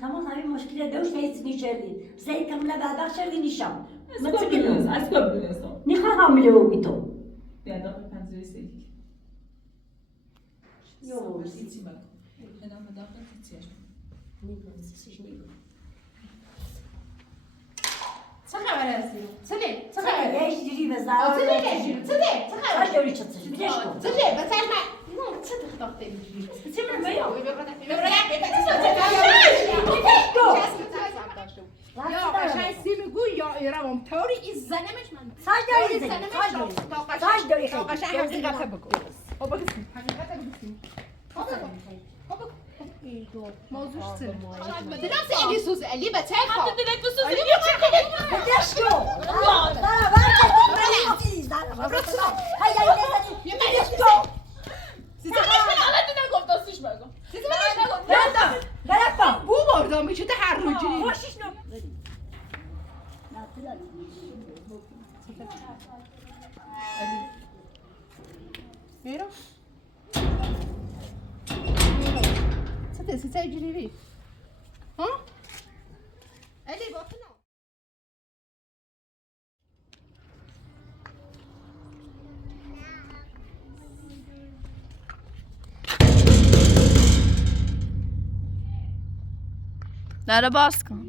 tamam همین مشکل دوش نیستی کردی زید کاملا بعد کردی نشام از کجا دونستم نخواه حامله بودی تو بیادم پنجره سید یو هیچی مگه ادام هیچیش چه خبره هستی؟ چه خبره؟ یه جوری به زهرا چه خبره؟ چه جوری چطوری بیش کن چه بچه‌ش من نه چه تخته میگیری؟ چه من میام یا قشنگ سی میگو یا ایرام طوری این زنمش من ساج داری ساج داری تا قشنگ حقیقت بگو بابا بگو حقیقت بگو موضوعش چیه؟ درست علی سوز علی بچه خواه حتی دلت بسوزی بیش کن بو بردم میشه ده هر روی جنی میرو سی جنی ها علی باکنم داره باز کن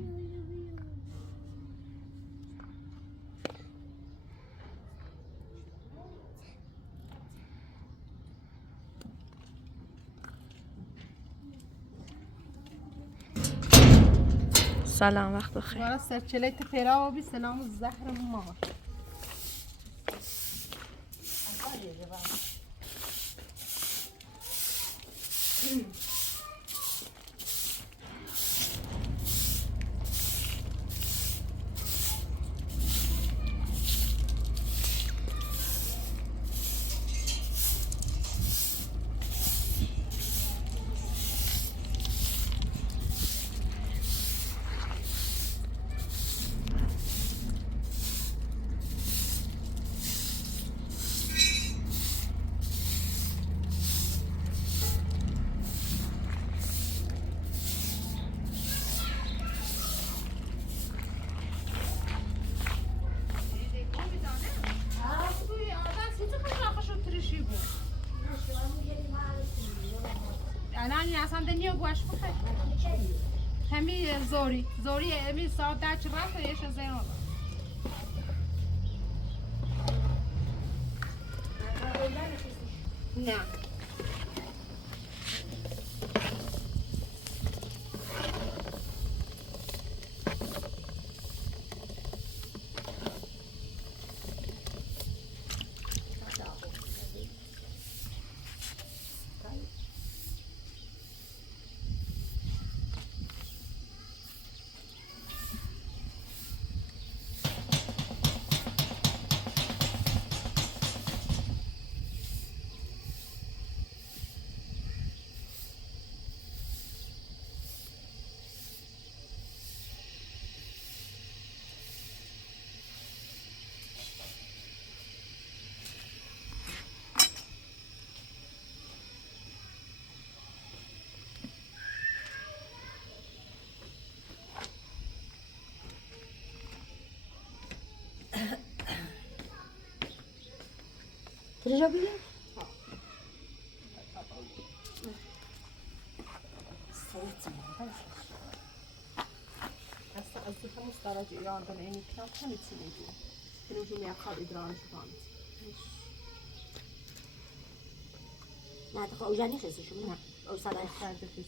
سلام وقت بخیر برای سرچلیت پیرا و بی سلام و زهر مار الان اصلا دنیا گوش بخیر همی زوری همی ساعت ده چه رفت و یش زیر آن نه ترجع بيه هسه از 5 درجه ایران داره این کم کنید چی میگی ترجمه میخواد ایران شدن نه تو اوجا نیستی شما نه او سالای خرج خیلی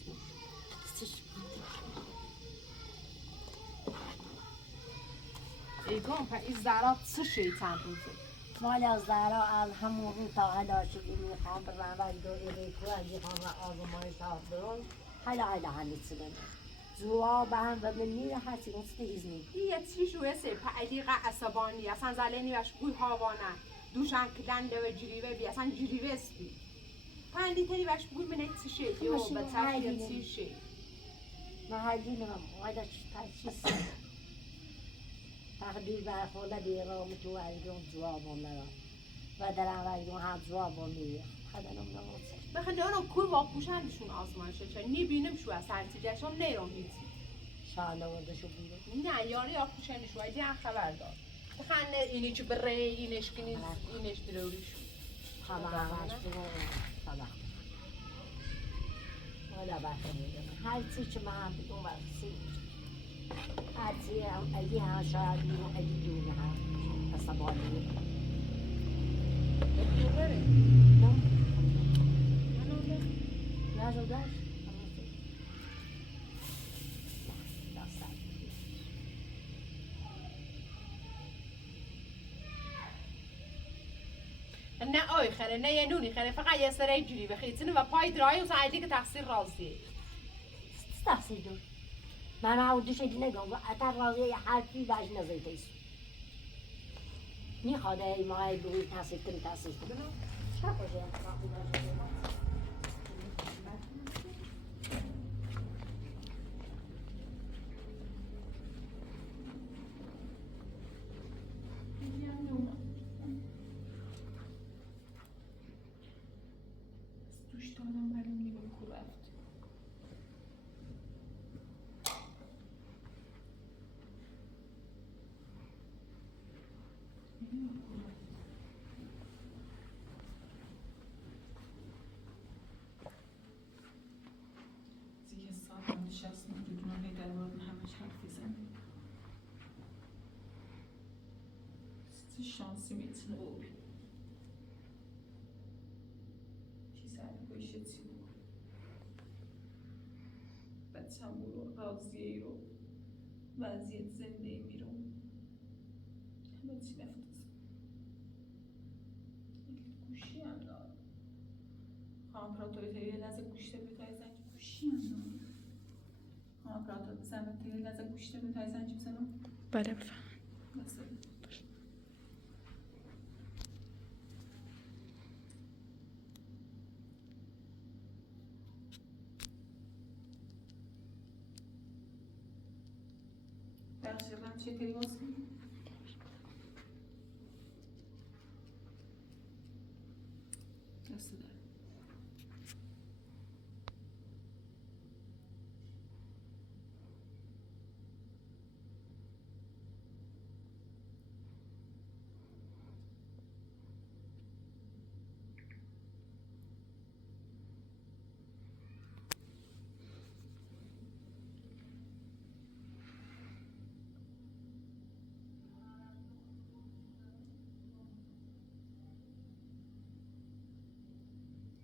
ایگون این زهرا چه شیطان روزه مال از زهرا از همون رو تا حالا شدی میخوام برم و دوری ریکو از میخوام و آزمایش ها برون حالا هنیت سلم جواب هم و من میره هرچی نسته ایزنی یه چی شوه سپا علیقه عصبانی اصلا زلینی وش گوی هاوانه دوشن کدن و جریوه بی اصلا جریوه اسپی پندی تری وش گوی منه چی شید یو بطرف چی شید محلی نمیم وایده چیز تقدیر برخورده بیرام تو ویدون جواب هم ندارم و در ویدون هم جواب هم میگه خدنم نموزه بخاطر اون کور واقعشون آزمایشه چه نبینم شو از سرتیجشون نیرومیتی شانه ورده شو بیرون نه یاری آخوشن شو ایدی هم خبر دار بخاطر اینی چه بره اینش کنی اینش دروریش همش برو ولا بخیر هر چی که من بدون وقتی هر چی اگه هم شاید بیرون اگه دونه هم عصبانی نه زودش نه آی خره نه یه نونی خره فقط یه سره جوری بخیتونه و پای درای و سعیدی که تقصیر راضیه تقصیر دور من عودش ایدی نگم و اتر راضیه یه حرفی باش نزیده ایست میخواد ای ماه بگوی تحصیل کنی تحصیل کنی چه باشه دوش دارم معلوم نیمه کو رفت یه ساعت نشستم بدونم هی در مورد همش حرف بزنیم چه شانسی میتونه بود چی سر باشه چی بود بچم برو رازیه رو وضعیت زنده میرم همه چی نفتازم گوشی هم دارم خواهم پراتوری تایی لحظه گوشته بتای زنج گوشی هم دارم خواهم پراتوری بزنم تایی لحظه گوشته بتای زنج بزنم بله بفهم مثلا بخشی رم چه تری باز کنیم دست دارم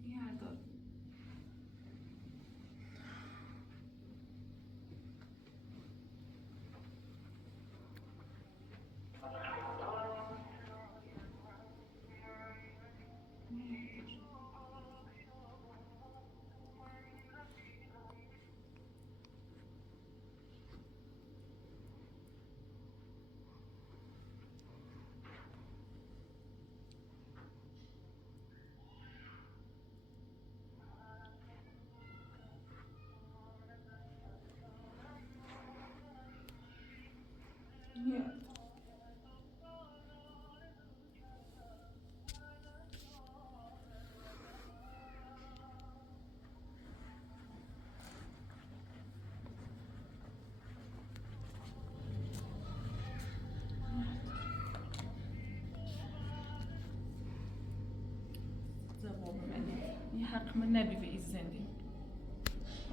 یردار یردار زبان منی این حق من نبی به این زندگی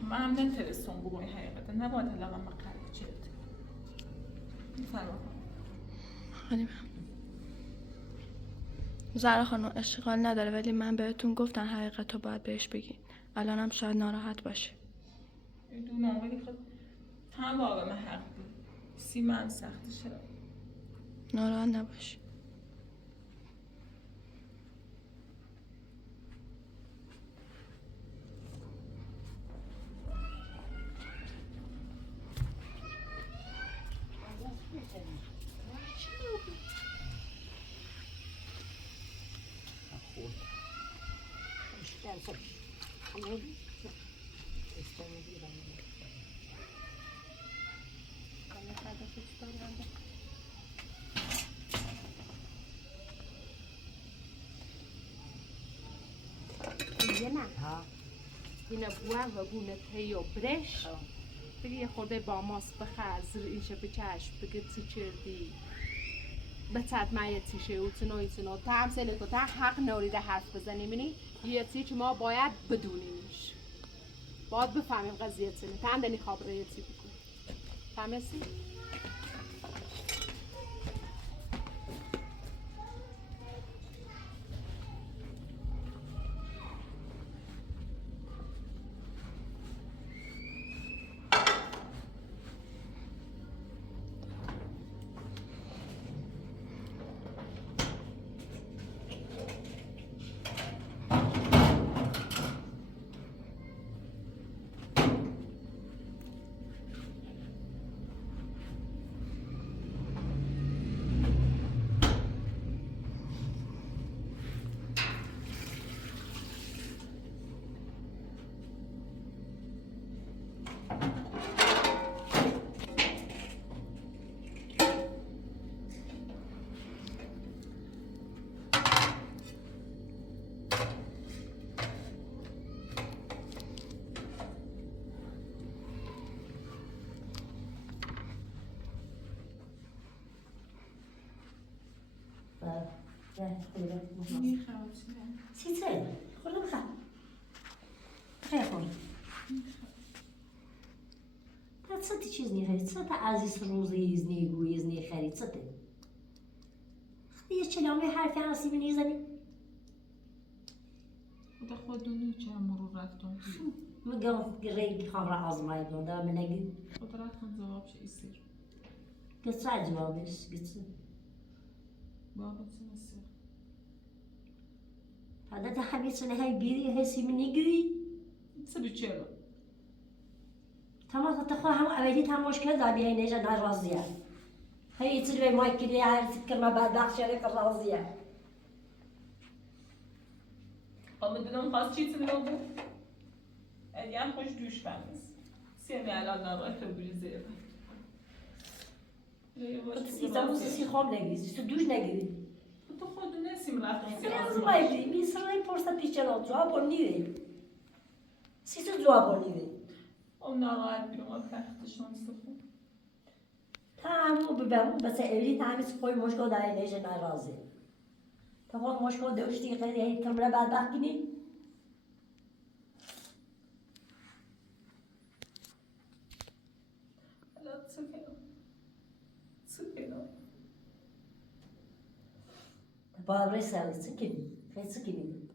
من هم نترسون بگوی حقیقتا نباید هلقم من قلب چلت فرما خیلی ممنون. زهرا خانم اشتغال نداره ولی من بهتون گفتم حقیقت رو باید بهش بگین الانم شاید ناراحت باشه دونم ولی خود هم واقعا من حق بود سیمه هم سخت شد ناراحت نباش اینه بوه و بونه تیو برش بگی یه خورده با ماست بخزر اینشه بچشم بگی چی چردی بچت مایه چیشه و تنو تا هم سلی که تا حق نوریده حرف بزنی منی یه چی که ما باید بدونیمش باید بفهمیم قضیه چنه تا هم دنی خابره یه چی بکن فهمیسی؟ میخوام چیزه؟ خورده بخواه خیلی خورده تا چه چیز نیخرید؟ چه تا عزیز روزه ایزنی گوی ایزنی خرید؟ چه تا؟ یه چلامه حرفی هستی می نیزنی؟ خدا خودونو چه مرور رفتم میگم گرگ خام را آزماید داده من نگی خدا رفتم جواب چه ایستیر گچه جوابش گچه بابا چه ایستیر حالا همه چنه های بیری حسی می نگی؟ چه بیچه تمام تخوا هم اولی تماش کرد داری این ایجا نرازیه هی چیزی به مای کلی هر چیز که ما بعد بخشیاره که رازیه میدونم خواست چی تونه بود اگه هم خوش دوش بمیز سیمی الان نباید تو بوری زیره سیتا موزه سی خواب نگیری تو دوش نگیری تو خودونه سیم رفتم از مای بی میسرای پرسا پیچه جواب نیوی سیتا جواب نیوی اون ناراحت بیرون از تختشون سخون همو ببرم بس اولی تمیز خوی مشکل در این ایجا نرازی تا خود مشکل دوشتی خیلی هی کمره بدبخت کنی باید رای سالی چه کنی؟ خیلی چه کنی؟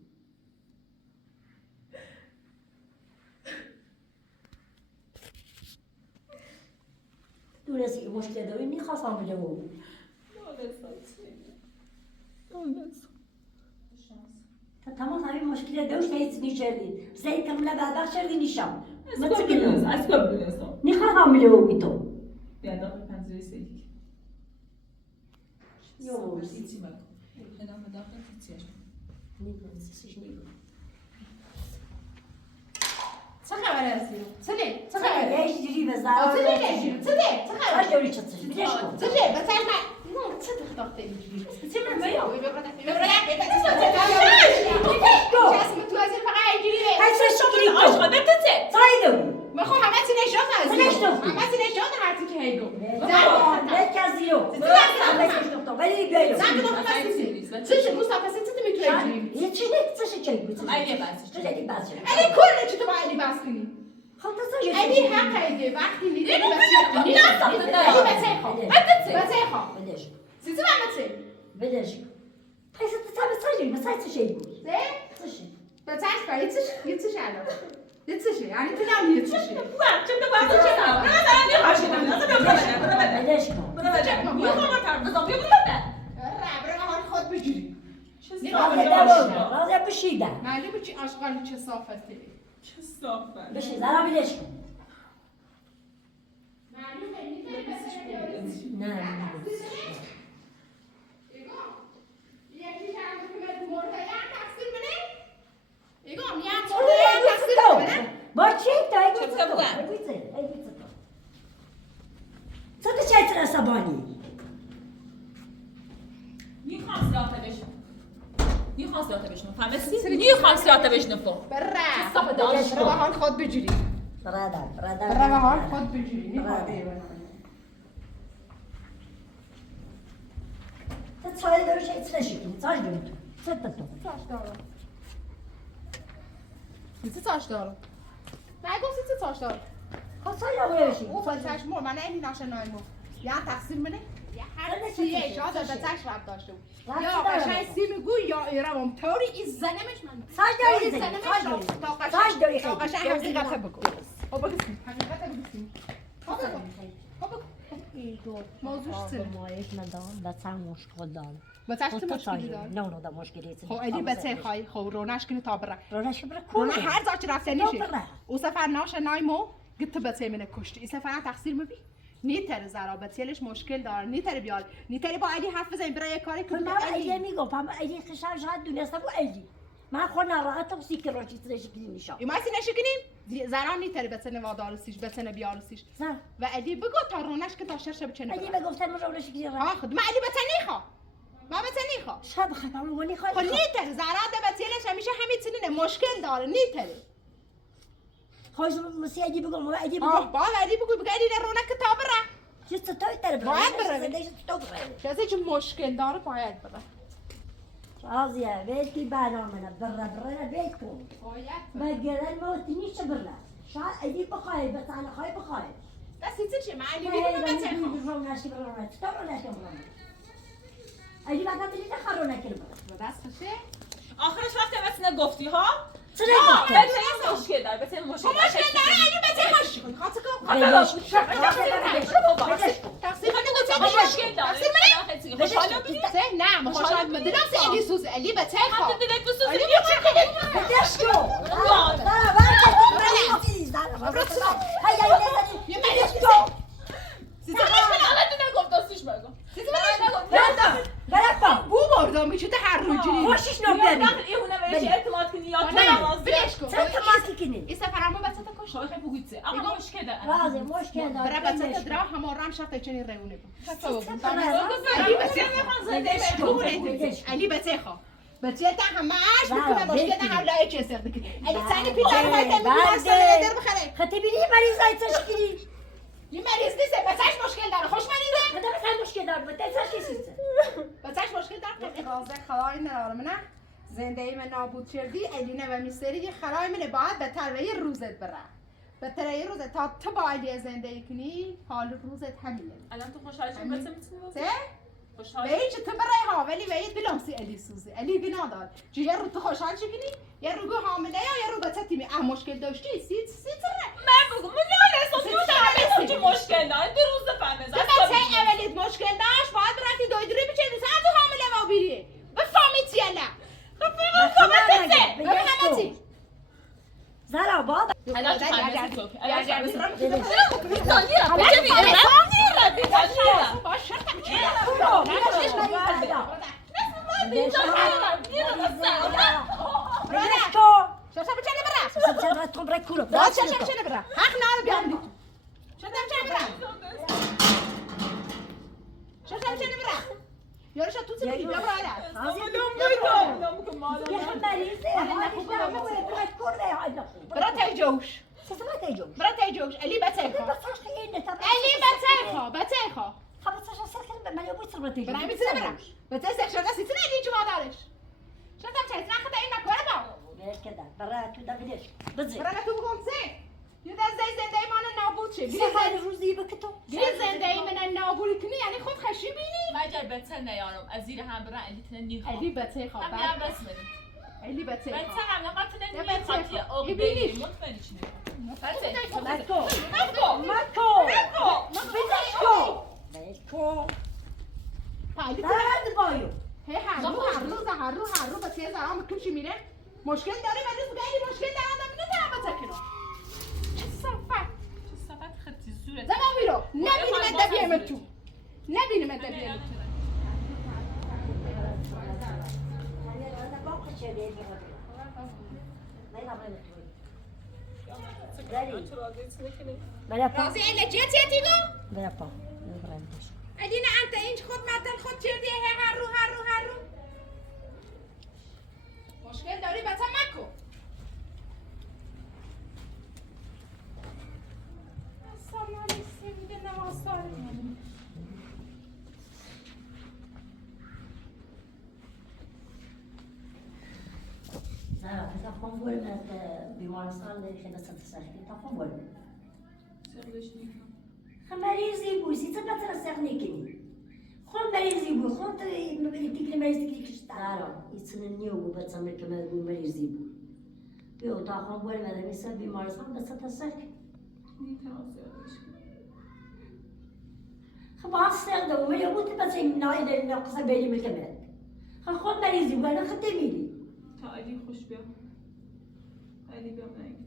دونستی که مشکل داری نیخواستم بده او تمام همین مشکل داشت هیچ نیچردی زید کمله بدبخت شدی نیشم از کار دونست از کار دونستم نیخواستم بده او بی تو بیادم به پنزوی سیدی یوز ایچی مکن ادام داخل ایچیش نیگون سیش نیگون چه خبر هستی؟ چه خبر؟ یه جوری به زهرا چه خبر؟ چه جوری چطورش بیدش کن چه بچه‌ش من چه تختاخت اینجوری چه من میام تو از این فقط اینجوریه میخوام همه چی نشون همه چی نشون هرچی که هیگو ولی بیایو چه دوست پس چه میتونی یه چی چی اگه بسش علی بس علی کل چی تو با علی بس کنی خب تو علی حق ایده وقتی میده علی بچه خواه بچه خواه بدش سیزی من بچه بدش پس تو مثلا چه شی بود ده بچهش کار یه چش الان یه چشه یعنی تو نمی یه چشه بدش کن خود بجوری رازه بشیدم معلومه چی آشغالی چه صافته چه صافت بشید زنم بدش کن معلومه میتونی نه یکی شرمه که مرده یه تقصیر بنه ایگام یه مرده یه تقصیر بنه با چی تا co ty dzisiaj teraz saboni? نیخوام سیاته بشنو فهمیدی؟ نیخوام سیاته بشنو برا صافت داشت رو حال خود بجوری برادر رو حال خود بجوری برادر. چای داروش ایت نشیدی چای دارم تو چی تاش دارم نگو چی تاش دارم خواستای نبویشی او بچهش مو من اینی ناشنایمو یا تقسیم منه یا هر چیه شاید بچهش رب داشته بود یا قشنگ سیمگو یا ایرام طوری این زنمش من ساج داری ساج داری تا قشنگ حقیقت بگو او بگسیم حقیقت بگسیم موضوعش چیه؟ مایش من دارم بچه مشکل دارم بچهش تو مشکلی داره؟ نه دا مشکلی خب ایدی بچه خواهی خب رونش کنی تا بره رونش بره رونه هر زاچ رفته نیشه بره. او سفر ناشه نایمو گت بچه منه کشتی این سفر تقصیر مبی نیتر زرا بچهلش مشکل داره نیتر بیار نیتر با ایدی حرف بزنی برای کاری کنی من ایدی میگم پام ایدی خشم شاید دونسته بو ایدی من خود نراحتم سیکر رو چیز نشکنی میشم ای ماسی نشکنیم زرا نیتر بچه نوادارسیش بچه نبیارسیش و ایدی بگو تا رونش که تا شرش بچه نبره ایدی بگفتم رو نشکنی را آخ ما ایدی بچه نیخوا ما بچه نیخوا شب خطم ولی خب نیتر زرا ده بچهلش همیشه همین چنینه مشکل داره نیتره خوش مسی ایدی بگم و ایدی آه بگم با ایدی بگو بگو ایدی رونک که تا بره چیز تایی تر بره باید بره. زندگیش تو بره کسی که مشکل داره باید بره رازیه بیتی برنامه بره بیت کن بگرن موتی نیست بره شاید ایدی بخواه بطانه خواه بخواه دستی چی من علی میگم بچه خواه ایدی بگم بلیده خرو نکرم دست خشه آخرش وقتی بس نگفتی ها چرا بچه این مشکل داره بچه مشکل داره مشکل داره علی بچه خوش کن خاطر کن تقصیر من نگو مشکل داره خوشحالا ببین نه مشکل مدلم علی سوز علی بچه خواه حتی دلت بسوزه علی بیا بچه چه بدش کو بو بردم میشه هر روی جوری خوشش نبیاری ایونه بهش اعتماد کنی یا نه بلش کن چرا تماسی کنی این سفرمو بچه تا کش شاید بگویید اما مشکل داره رازی مشکل داره برای بچه تا درا همه رام شرط چنین رونه علی بچه خو بچه تا همش میکنه مشکل تا هم لایه چه سر بکنی علی سانی پیتر باید میگه در بخره خطی بینی مریض های تشکیلی این مریض نیست بچهش مشکل داره خوش منیده خدا بخیر مشکل داره بچهش کسیسته بچهش مشکل داره رازه خدای نرارم نه زندگی من نابود کردی علی و میستری یه خرای منه باید به تروی روزت بره به تروی روزت تا تو باید زندگی کنی حال روزت همینه الان تو خوشحال شدی بچه میتونی سه خوشحال به هیچ تو برای ها ولی به یه دلم سی علی سوزه علی گناه دار چه یه رو تو خوشحال شدی یه رو گو حامله یا یه رو بچه تیمی مشکل داشتی سی تره من بگو من نه احساس می‌کنم که مشکل داره دو روز فهمه تو بچه اولیت مشکل داشت باید برای دویدری بچه دوست تو حامله و بیری به فامیت یلا به همتی زهرا بابا الان چه خبره تو یارش تو چه میگی بیا برای برای جوش برای جوش علی بچه خو بچه خو برای میتونه برم بچه سخشن دستی تونه علی جوا دارش شدم چه تنخ تا این نکنه با برای تو بگم سه یه دست زنده من نابود شه گیری زنده من نابود کنی یعنی خود خشی بینی مگر بچه نیارم از زیر هم برای علی تونه نیخوام علی بچه خو هم میرم بس منیم علی بچه بچه هم نقا تونه بچه نیخوام خو. یه عقده ببینیش. مطمئنی چی هر رو بچه زرام کمشی میره مشکل داره ولی تو گاهی مشکل داره آدم نمیتونه بچه کنه چه صفت خطی زوره زمان بیرو نبینی من دبیه تو نبینی من دبیه تو رازی اله جنسیتی گو ادینا انت اینج خود مردن خود چردی هر رو مشکل داری بچه مکو سالیانش سمیده نماز زهرا تفهم ولد بیمارستان خیلی سختی تفهم ولد سرلش نیکم مریضی بود سی چه بهتر سر نکنی خود مریضی بود خود تیکلی مریض تیکلی کشت زهرا ایشون نیو بود بچه‌م که مریضی بود بیا تفهم ولد میشه بیمارستان بس سخت نیتم سرلش خب هستند و میگه بود بچه نایده نقصه بیلی میکنه خود مریضی بود نه خود میلی تا علی خوش بیا علی بیا نگید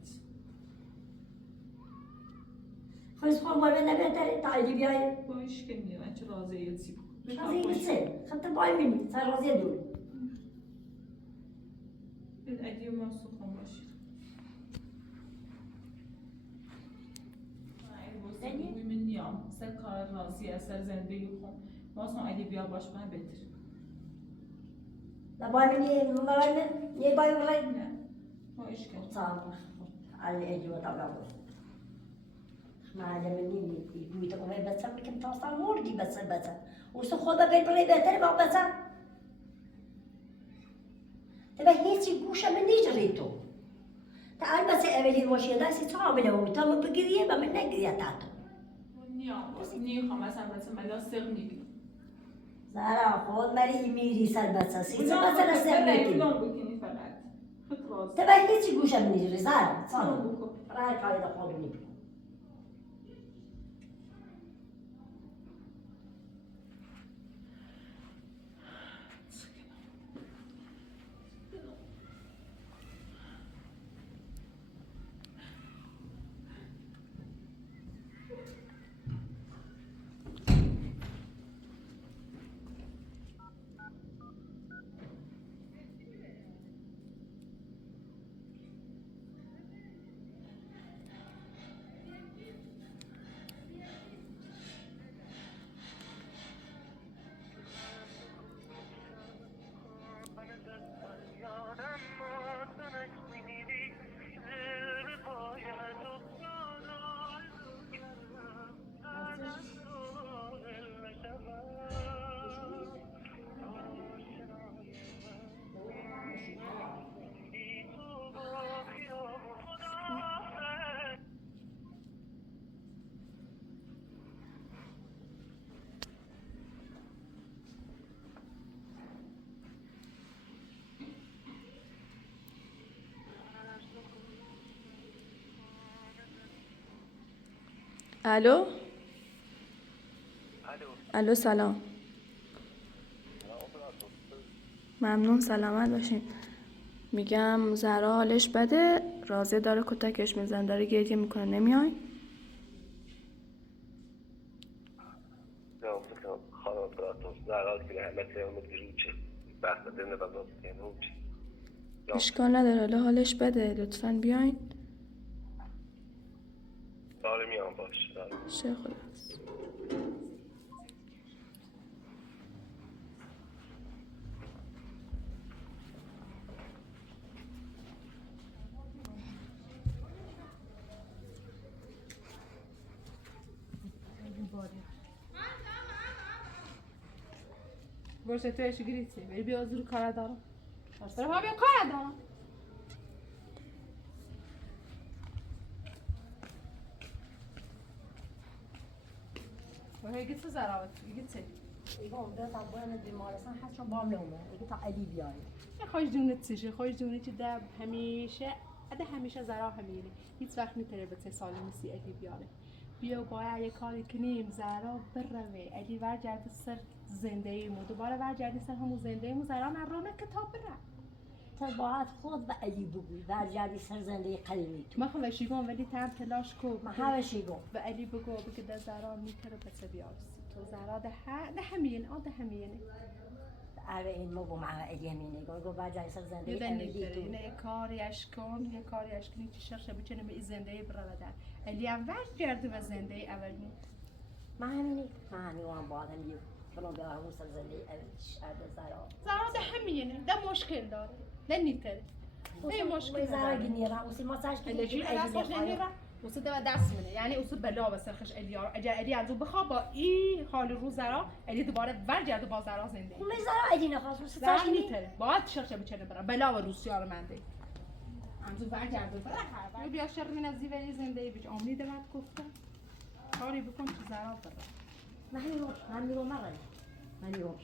خواهیز خود باید نبیتره تا علی بیایی باش که میرن چه رازه سی بود رازه چه؟ خب تو باید میبینی سر رازه دور بید علی ما سخن باشید بوی من نیام سر کار رازی اثر زندگی خون واسه علی بیا باش من بهتر لا باید میبینی مبارد یه باید بخواهی نه باش که صاحب علی اجوا طبعا ما عدم النيل يقول تقوم بس كم توصل موردي بس وسو خدا بالبري بهتر ما بس تبا هيك گوشه من نجريتو تعال بس اولي المشي داسي تعمله وتم بقريه ما من نقريه تاتو نیام باز نیخوام اصلا بس ملا سر نیگم زهرا خود مری میری سر بس سی بس سر میکنی بکنی فقط خود راز تبا هيك گوشه من نجري زهرا صار بکن راي قايده خود نيجي الو الو سلام ممنون سلامت باشین میگم زهرا حالش بده رازه داره کتکش میزن داره گریه میکنه نمیای اشکال نداره حالا حالش بده لطفاً بیاین داره میام باش چه خدا باشه تو ايش قريتي بيبي ازور كارا دارم برا ما بيا كارا دارم وهي قلت زراوت قلت يقوم ده طبعا بیمارستان حتی بام نمونه دیگه تا علی بیاری خوش دونت چیه خوش دونت چی ده همیشه اده همیشه زرا همینه هیچ وقت میتره به سالمی سی علی بیاره بیا باید یه کاری کنیم زرا بروه علی برگرده سر زنده ایمو دوباره برگردی سر همون زنده ایمو زرا نرونه کتاب بره تا باید خود به علی بگوی برگردی سر زنده قلیمی تو ما خواهشی گم ولی تم تلاش کو ما هوشی گم به علی بگو بگه ده زرا میتره به بیارسی تو زرا ده همین ده همینه آره این مو با معه علی همینه گو برگردی سر زنده قلیمی تو نه کاریش کن یه کاریش کنی چی شخص بچنه به زنده بره در علی هم برگرده به زنده اولی ما همینه ما همین وان باید هم یه کنم بیارم سر زنده اولی زرا ده همینه ده مشکل داره ده نیتره ده مشکل زرا گنیره وسی ماساژ الجی راسش نمیره اوسه ده دست میده یعنی اوسه بلا و سرخش الیا اگر الی از بخواب با این حال رو زرا الی دوباره برگرده با زرا زنده خب زرا الی نخواست واسه زرا تاش نیتره باید شرچه بچنه برا بلا و روسیا رو منده انزو برگرده برا بیا شرین از زیوری زنده بیچ عمری ده بعد گفتم کاری بکن تو زرا برا من میرم من میرم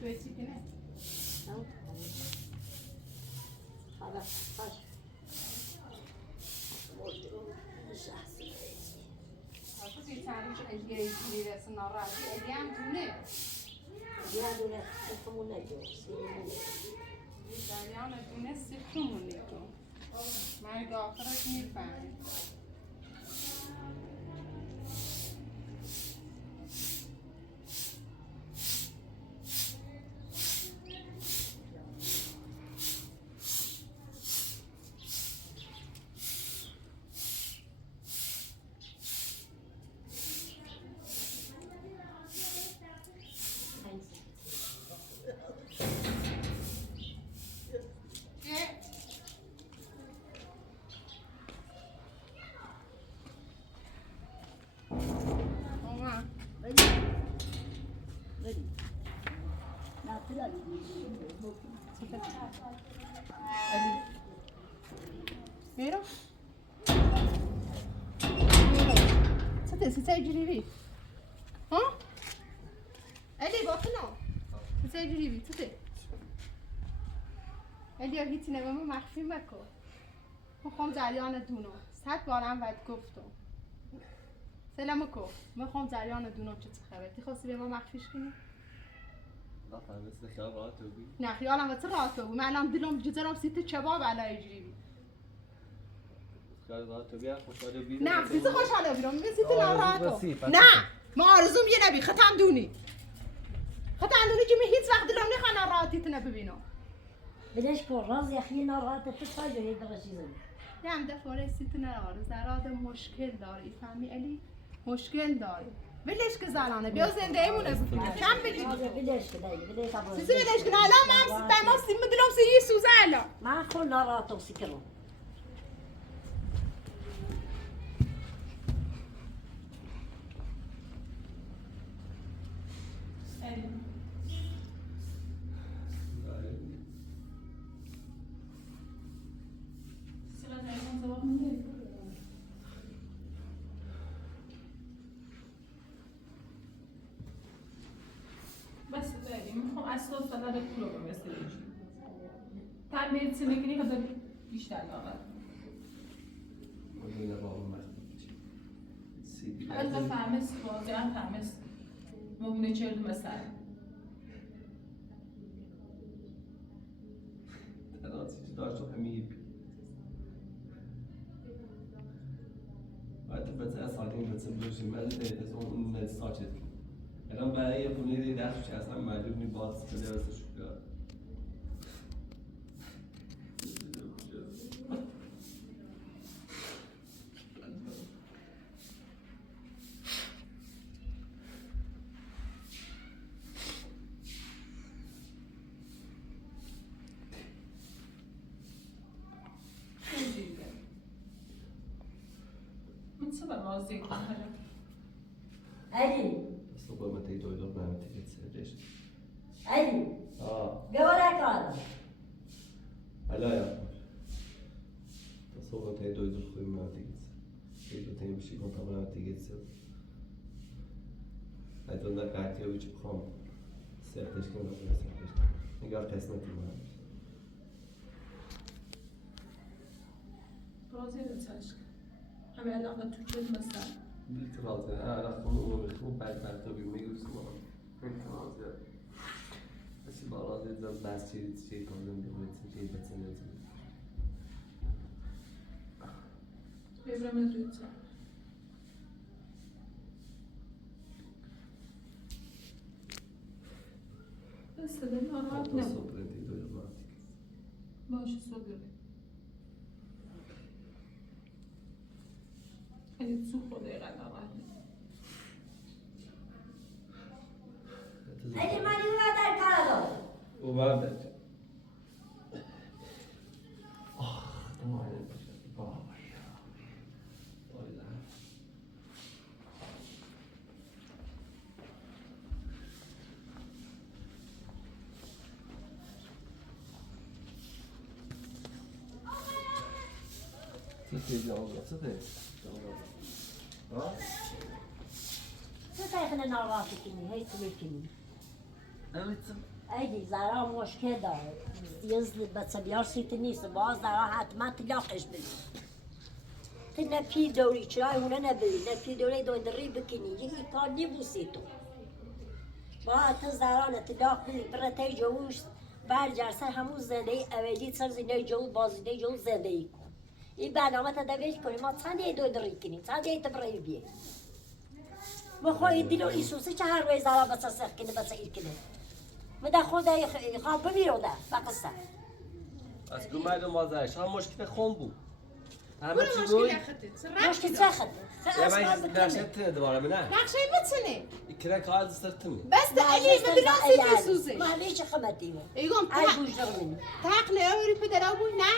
توی چی که نه؟ حالا باش حالا توی چندش اجگری جوری رسن ناراضی الی هم دونه یا دونه سیخمون نگیرم دریان دونه سیخمون نگیرم مرگ آخرش میفهمیم Vero? Sate, si sei girivi? Huh? Ali, bakna. Si sei girivi, sate. Ali, هیچی نگم مخفی مکن. میخوام جریان دونو. 100 بارم بهت گفتم. سلام کو. میخوام جریان دونو چه خبره؟ تی خواستی به ما مخفیش کنی؟ نه فهمیدم خیال راحت بودی. نه خیالم واسه راحت بود. من الان دلم جزرم سیت چباب علای جریبی. خیال راحت بودی. خوشحال بودی. نه سیت خوشحال بیرم. می سیت ناراحت. نه ما آرزوم یه نبی ختم دونی. ختم دونی که من هیچ وقت دلم نخواد ناراحتیت نبینم. بلش کن رازی اخی ناراحت تو سایه هی بغشی زنی. نه هم دفعه سیت ناراحت. زراد مشکل داری. فهمی علی؟ مشکل داری. بلش که زنانه بیا زنده ایمونه بکنه. کم بگید. بلش که دایی بلش که سیسی بلش که الان من سیم دلم سی سوزه الان. من خود ناراحت و سیکرم. بس میخوام اصلا فقط پول رو بستریش تا میرسی میکنی که داری بیشتر لاغر مدل باهم مخفی سیدی البته فهمست واقعا فهمست مهمونه چرد مثلا تنها چیزی داشت و همین باید بچه اساتین بچه بلوشی ملده از اون ملساچت الان برای یه پونه دیگه دستش اصلا مجبور نی باز بده واسه شکر من چه راضی کنم علی اصلا با من تیجای دار برمی تیجت سرش علی گوره کارم حالا یا صبح تا دویدر خوی مرتیگیت یه تا میشه کن تا مرتیگیت حتی در قطعی ها بیچه بخوام سرتش کنم نگاه قسمتی من رازی رو چشک همه علاقه تو چه مثلا بیت رازی علاقه اون بخون بعد تا بیم میگوست ما بیت رازی اسی با رازی در بس چی کنم چی بسنه ببرم دوی چه بسته داری ناراحت نبود صبح ردی دوی مرتیگیت باشه صبح خیلی تو خدای قناعت اگه من این در کارم او من بچه اومده بچه بابا چه تایخنه ناراحتی کنی؟ هیچ میکنی اگه زهرا مشکل داره یزد بچه بیار سیت نیست باز زهرا حتما تلاقش بدی تو نه پیر دوری چرای اونه نبری نه پیر دوری دوندری بکنی یکی کار نیبوسی تو با تو زهرا نه تلاق بدی برای جوش برجر سر همون زندگی اولی سر زندگی جو بازنده جو زندگی کن این برنامه تا دویش کنی ما چند یه دوندری کنی چند یه تبرایی بیه بخوای دیلو ایسوسی چه هر روی زهرا بچه سخ کنه بچه ایر کنه مده خدای خواب بمیرو ده بقصه از گو مردم مازش هم مشکل خون بود همه چی مشکل گوی مشکل چه خد؟ یا من نشد دوباره منه نقشه میتونه ikra kağıdı sırtımı. بس ده علی بدراستی بسوزه ما هیچ خمتی و ایگم ای بوش درمین تاق نیاری پدر بوی نه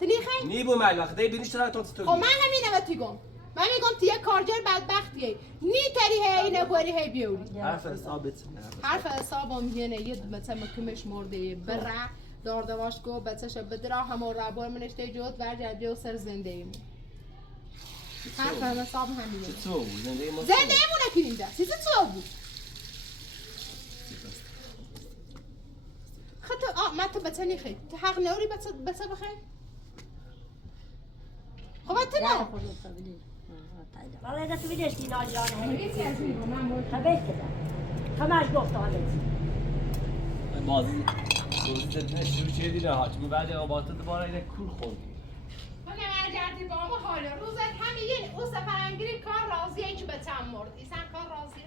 تنیخه Niye bu melek? Dey biniş tarafı خب tutuyor. من همینه و تیگم من میگم تیه کارجر بدبختیه نی تری هی نبوری هی بیوری Harf isabet. حرف حسابم میگنه یه مثلا کمش مرده بره داردواش گو بچه‌ش بدرا همون رابور منشته جوت ورجع جو سر زنده ایمون حرف حساب همینه Tu, zendeye mi? زنده ایمونه کنیم سیزه تو بود خطا ما تو بچه نیخی تو حق نوری بچه بخیر خب تو نه والله اذا تبينيش كي ناجران هاي خیلی از این من مرد خبيت كذا خماش قفت هذا Bazı zedine şunu şey değil ha. Şimdi بعد ya batı دوباره yine kul خوردی. من نمی‌گردی با ما حالا روزت همین او سفرنگیری کار راضیه که به تم مرد ایسان کار راضیه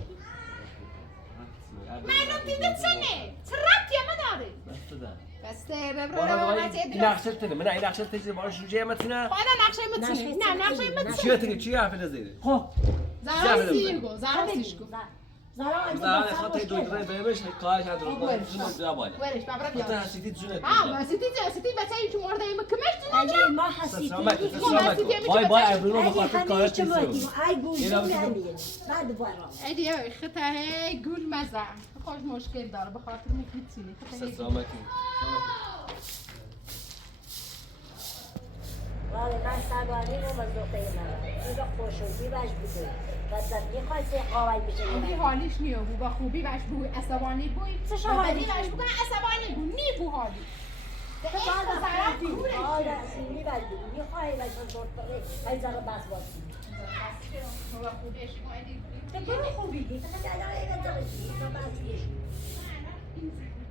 معلوم دیده چنه چه ربطی هم داره Bastı da. بسته ببرو Bana رومت این ادرا akşam tane. Ben این akşam tane bana şu şey metine. خواهد نقشه متونه نه نقشه متونه Çiğ tane çiğ hafile zeydi. خب زهرا سیرگو زهرا سیشگو زرا انت Daha بس خاطر دویدن بیمش کارش ندارم. Şunu bir abone. ورش ببرد Hatta یادش hasidi düzelt. ما سیتی بچه این که مرده ایمه کمش اگه دونه ما حسیتی Vay vay Ebru'nun اگه bakatı kayıt همیشه مردیم kesiyor. ای گوش نمیگه بعد بارا ایدی های خطه هی گول مزه خوش مشکل داره به خاطر میکنی خطه هی Selametin. والله من سبانی رو مزدوقه من اینجا خوشوزی بش بوده بس میخوای سه قاوی بشه خوبی حالیش نیو بو با خوبی باش بو عصبانی بوی چه بدی حالیش باش بو عصبانی بو نی بو حالی ده این زهرا کوره آره سینی بش بوده میخوای بش مزدوقه ای زره بس باسی خوبیش مایدی تو خوبی دی تو